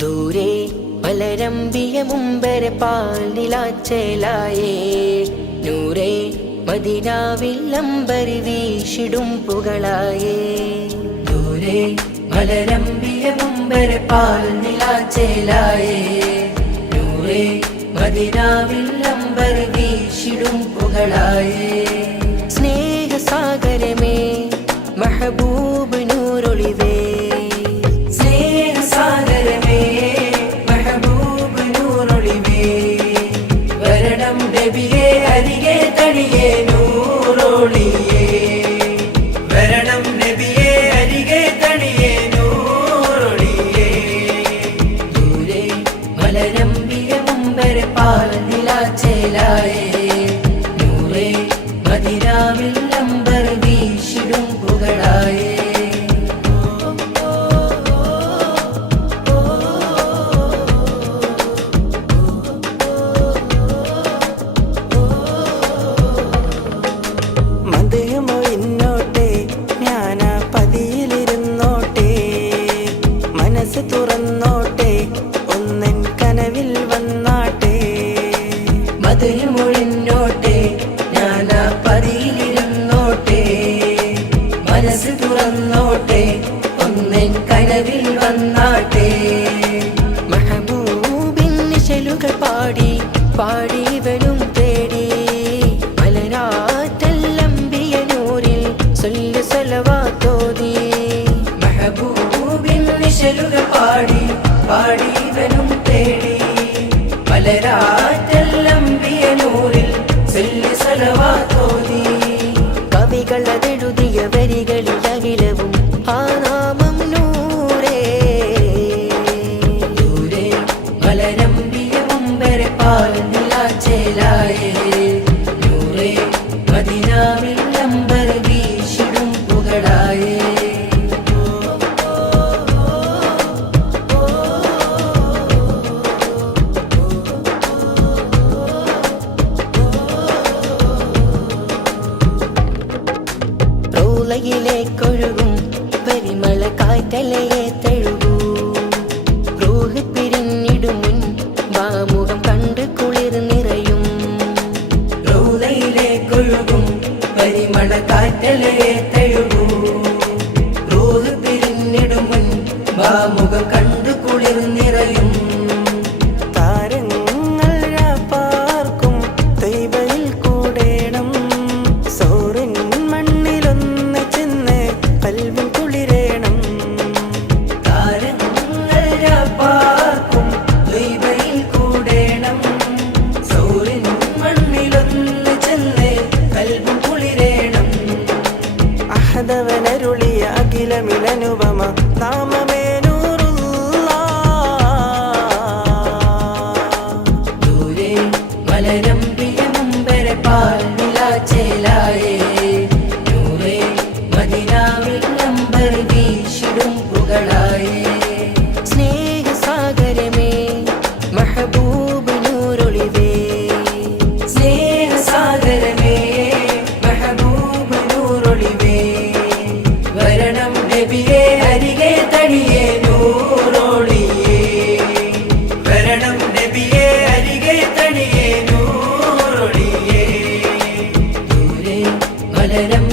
ദൂരെ മലരമ്പിയ മുമ്പര പാലിലാച്ചേലായേ. നൂറെ മദിനാവിൽ അമ്പരി വീശിടും പുകളായേ. ദൂരെ മലരമ്പിയ മുമ്പര പാലിലാച്ചേലായേ. നൂറെ മദിനാവിൽ അമ്പരി വീശിടും പുകളായേ. മുമ്പര പാലനിലാച്ചേലായേ നൂറെ തുറന്നോട്ടെ ഒന്നൻ കനവിൽ വന്നാട്ടെ. മഹബൂബിൻ നിശലുകൾ പാടി പാടി വരും തേടി. മലരാറ്റല്ലമ്പിയ നൂറിൽ സൊല്ല തോതി മഹബൂബിൻ നിശലുകൾ പാടി വരും തേടി. മലരാറ്റല്ലമ്പിയ മദിനാവിൽ അമ്പര വീശിടും പുകളായേ റോലയിലേക്കൊഴുകും പരിമള കാറ്റലയെ തഴുകൂ. റൂഹ് പിരിഞ്ഞിടും കാറ്റലയെ അഖിലമിലനുപമ നാമമേ മദിനാവിൽ നമ്പർ വീശിടും പുകളായേ. മലരമ്പിയ